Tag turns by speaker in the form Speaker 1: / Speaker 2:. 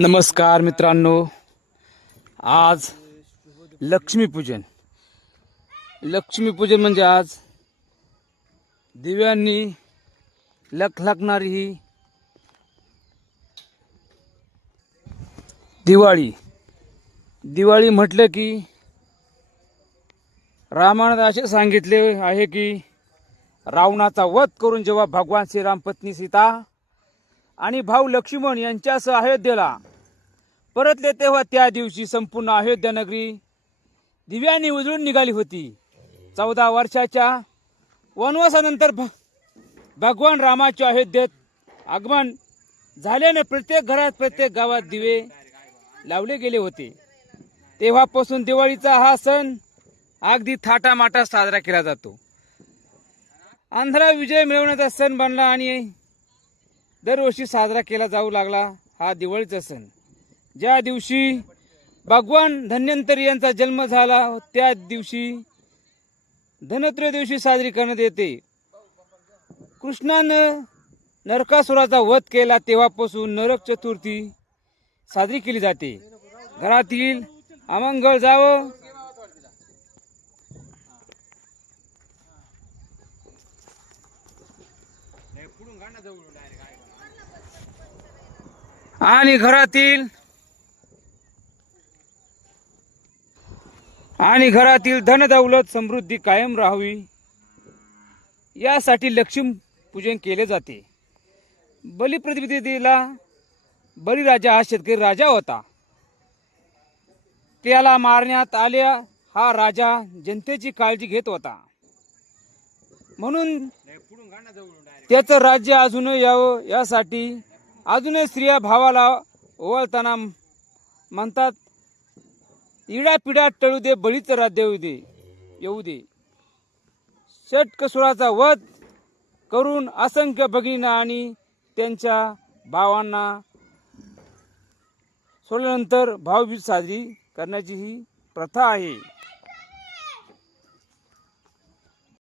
Speaker 1: नमस्कार मित्रांनो. आज लक्ष्मीपूजन लक्ष्मीपूजन म्हणजे आज दिव्यांनी लखलखणारी ही दिवाळी. दिवाळी म्हटलं की रामानं असे सांगितले आहे की रावणाचा वध करून जेव्हा भगवान श्रीराम पत्नी सीता आणि भाऊ लक्ष्मण यांच्यासह अयोध्येला परतले तेव्हा त्या दिवशी संपूर्ण अयोध्या नगरी दिव्यांनी उजळून निघाली होती. चौदा वर्षाच्या वनवासानंतर भ भगवान रामाच्या अयोध्येत आगमन झाल्याने प्रत्येक घरात प्रत्येक गावात दिवे लावले गेले होते. तेव्हापासून दिवाळीचा हा सण अगदी थाटामाटात साजरा केला जातो. आंध्रा विजय मिळवण्याचा सण बनला आणि दरवर्षी साजरा केला जाऊ लागला हा दिवाळीचा सण. ज्या दिवशी भगवान धन्वंतरी यांचा जन्म झाला त्या दिवशी धनत्रय दिवशी साजरी करण्यात येते. कृष्णानं नरकासुराचा वध केला तेव्हापासून नरक चतुर्थी साजरी केली जाते. घरातील अमंगळ जावं. आणि घरातील आणि घरातील धनदौलत समृद्धी कायम राहावी यासाठी लक्ष्मी पूजन केले जाते. बलिप्रतिपदेला बलिराजा हा शेतकरी राजा होता. त्याला मारण्यात आल्या हा राजा जनतेची काळजी घेत होता. म्हणून त्याचं राज्य अजून यावं यासाठी अजूनही स्त्रिया भावाला ओवाळताना म्हणतात इडा पिढा टळू दे बळीच राज्य येऊ दे येऊ दे. षटकसुराचा वध करून असंख्य भगिनींना आणि त्यांच्या भावांना सोडल्यानंतर भावबीज साजरी करण्याची ही प्रथा आहे.